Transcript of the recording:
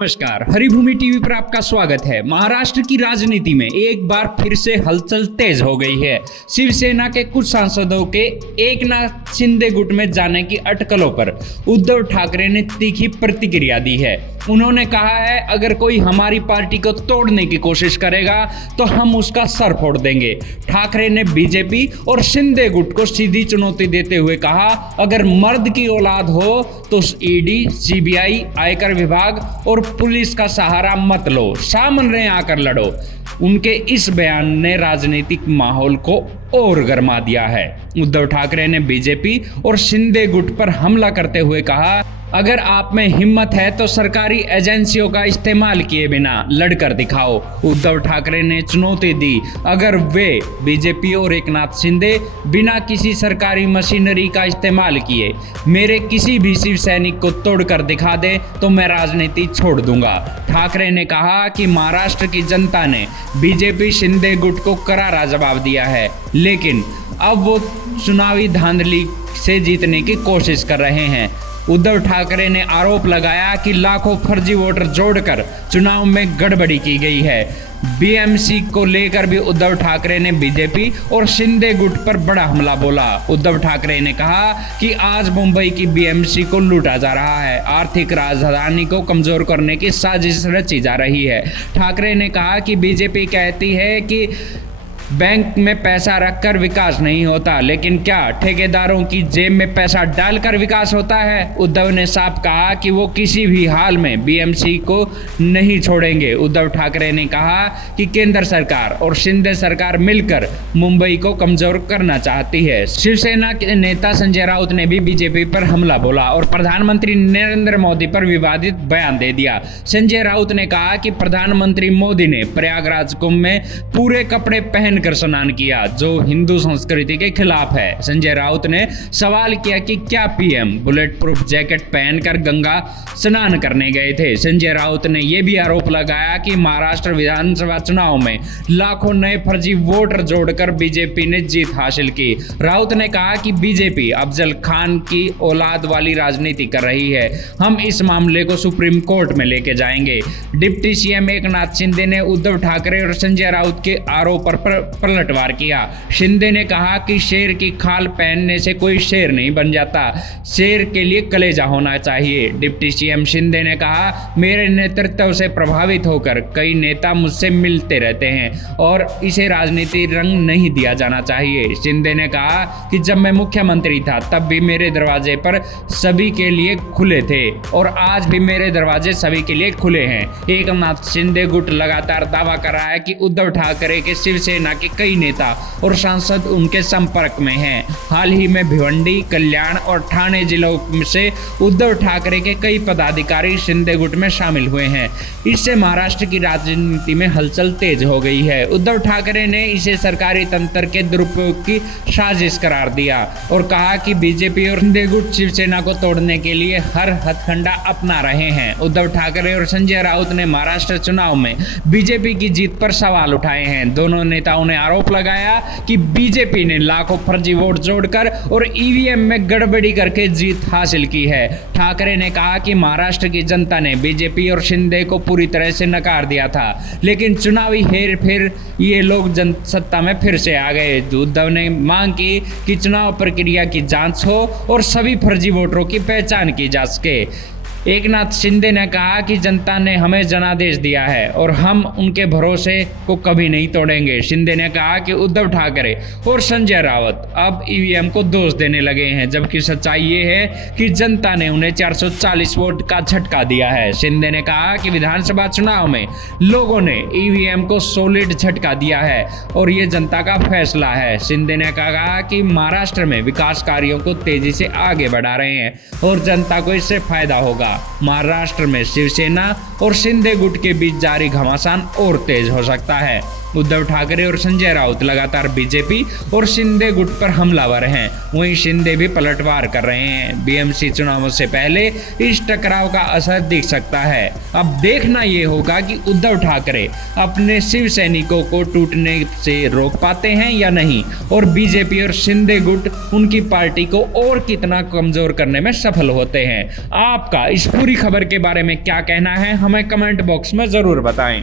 नमस्कार, हरिभूमि टीवी पर आपका स्वागत है। महाराष्ट्र की राजनीति में एक बार फिर से हलचल तेज हो गई है। शिवसेना के कुछ सांसदों के एकनाथ शिंदे गुट में जाने की अटकलों पर उद्धव ठाकरे ने तीखी प्रतिक्रिया दी है। उन्होंने कहा है, अगर कोई हमारी पार्टी को तोड़ने की कोशिश करेगा तो हम उसका सर फोड़ देंगे। ठाकरे ने बीजेपी और शिंदे गुट को सीधी चुनौती देते हुए कहा, अगर मर्द की औलाद हो तो ईडी, सीबीआई, आयकर विभाग और पुलिस का सहारा मत लो, सामने आकर लड़ो। उनके इस बयान ने राजनीतिक माहौल को और गर्मा दिया है। उद्धव ठाकरे ने बीजेपी और शिंदे गुट पर हमला करते हुए कहा, अगर आप में हिम्मत है तो सरकारी एजेंसियों का इस्तेमाल किए बिना लड़कर दिखाओ। उद्धव ठाकरे ने चुनौती दी, अगर वे बीजेपी और एकनाथ शिंदे बिना किसी सरकारी मशीनरी का इस्तेमाल किए मेरे किसी भी शिव सैनिक को तोड़कर दिखा दे तो मैं राजनीति छोड़ दूंगा। ठाकरे ने कहा कि महाराष्ट्र की जनता ने बीजेपी शिंदे गुट को करारा जवाब दिया है, लेकिन अब वो चुनावी धांधली से जीतने की कोशिश कर रहे हैं। उद्धव ठाकरे ने आरोप लगाया कि लाखों फर्जी वोटर जोड़कर चुनाव में गड़बड़ी की गई है। बीएमसी को लेकर भी उद्धव ठाकरे ने बीजेपी और शिंदे गुट पर बड़ा हमला बोला। उद्धव ठाकरे ने कहा कि आज मुंबई की बीएमसी को लूटा जा रहा है, आर्थिक राजधानी को कमजोर करने की साजिश रची जा रही है। ठाकरे ने कहा कि बीजेपी कहती है कि बैंक में पैसा रखकर विकास नहीं होता, लेकिन क्या ठेकेदारों की जेब में पैसा डालकर विकास होता है? उद्धव ने साफ कहा कि वो किसी भी हाल में बीएमसी को नहीं छोड़ेंगे। उद्धव ठाकरे ने कहा कि केंद्र सरकार और शिंदे सरकार मिलकर मुंबई को कमजोर करना चाहती है। शिवसेना के नेता संजय राउत ने भी बीजेपी पर हमला बोला और प्रधानमंत्री नरेंद्र मोदी पर विवादित बयान दे दिया। संजय राउत ने कहा कि प्रधानमंत्री मोदी ने प्रयागराज कुंभ में पूरे कपड़े पहन कर स्नान किया, जो हिंदू संस्कृति के खिलाफ है। संजय राउत ने सवाल किया कि क्या पीएम बुलेट प्रूफ जैकेट पहनकर गंगा स्नान करने गए थे। संजय राउत ने यह भी आरोप लगाया कि महाराष्ट्र विधानसभा चुनाव में लाखों नए फर्जी वोटर जोड़कर बीजेपी ने जीत हासिल की। राउत ने कहा कि बीजेपी अफजल खान की औलाद वाली राजनीति कर रही है। हम इस मामले को सुप्रीम कोर्ट में लेके जाएंगे। डिप्टी सीएम एकनाथ शिंदे ने उद्धव ठाकरे और संजय राउत के आरोप पर पलटवार किया। शिंदे ने कहा कि शेर की खाल पहनने से कोई शेर नहीं बन जाता, शेर के लिए कलेजा होना चाहिए। डिप्टी सीएम शिंदे ने कहा, मेरे नेतृत्व से प्रभावित होकर कई नेता मुझसे मिलते रहते हैं और इसे राजनीति रंग नहीं दिया जाना चाहिए। शिंदे ने कहा कि जब मैं मुख्यमंत्री था तब भी मेरे दरवाजे पर सभी के लिए खुले थे और आज भी मेरे दरवाजे सभी के लिए खुले हैं। एकनाथ शिंदे गुट लगातार दावा कर रहा है कि उद्धव ठाकरे के शिवसेना के कई नेता और सांसद उनके संपर्क में हैं। हाल ही में भिवंडी, कल्याण और ठाणे जिलों से उद्धव ठाकरे के कई पदाधिकारी शिंदे गुट में शामिल हुए हैं। इससे महाराष्ट्र की राजनीति में हलचल तेज हो गई है। उद्धव ठाकरे ने इसे सरकारी तंत्र के दुरुपयोग की साजिश करार दिया और कहा कि बीजेपी और शिंदे गुट शिवसेना को तोड़ने के लिए हर हथकंडा अपना रहे हैं। उद्धव ठाकरे और संजय राउत ने महाराष्ट्र चुनाव में बीजेपी की जीत पर सवाल उठाए हैं। दोनों नेताओं ने आरोप लगाया कि बीजेपी ने लाखों फर्जी वोट जोड़कर और ईवीएम में गड़बड़ी करके जीत हासिल की है। ठाकरे ने कहा कि महाराष्ट्र की जनता ने बीजेपी और शिंदे को पूरी तरह से नकार दिया था, लेकिन चुनावी हेर फेर ये लोग सत्ता में फिर से आ गए। उद्धव ने मांग की कि चुनाव प्रक्रिया की जांच हो और सभी फर्जी वोटरों की पहचान की जा सके। एकनाथ शिंदे ने कहा कि जनता ने हमें जनादेश दिया है और हम उनके भरोसे को कभी नहीं तोड़ेंगे। शिंदे ने कहा कि उद्धव ठाकरे और संजय राउत अब ईवीएम को दोष देने लगे हैं, जबकि सच्चाई ये है कि जनता ने उन्हें 440 वोट का झटका दिया है। शिंदे ने कहा कि विधानसभा चुनाव में लोगों ने ईवीएम को सॉलिड झटका दिया है और ये जनता का फैसला है। शिंदे ने कहा कि महाराष्ट्र में विकास कार्यों को तेजी से आगे बढ़ा रहे हैं और जनता को इससे फायदा होगा। महाराष्ट्र में शिवसेना और शिंदे गुट के बीच जारी घमासान और तेज हो सकता है। उद्धव ठाकरे और संजय राउत लगातार बीजेपी और शिंदे गुट पर हमलावर हैं, वहीं शिंदे भी पलटवार कर रहे हैं। बीएमसी चुनावों से पहले इस टकराव का असर दिख सकता है। अब देखना ये होगा कि उद्धव ठाकरे अपने शिव सैनिकों को टूटने से रोक पाते हैं या नहीं, और बीजेपी और शिंदे गुट उनकी पार्टी को और कितना कमजोर करने में सफल होते हैं। आपका इस पूरी खबर के बारे में क्या कहना है, हमें कमेंट बॉक्स में जरूर बताएं।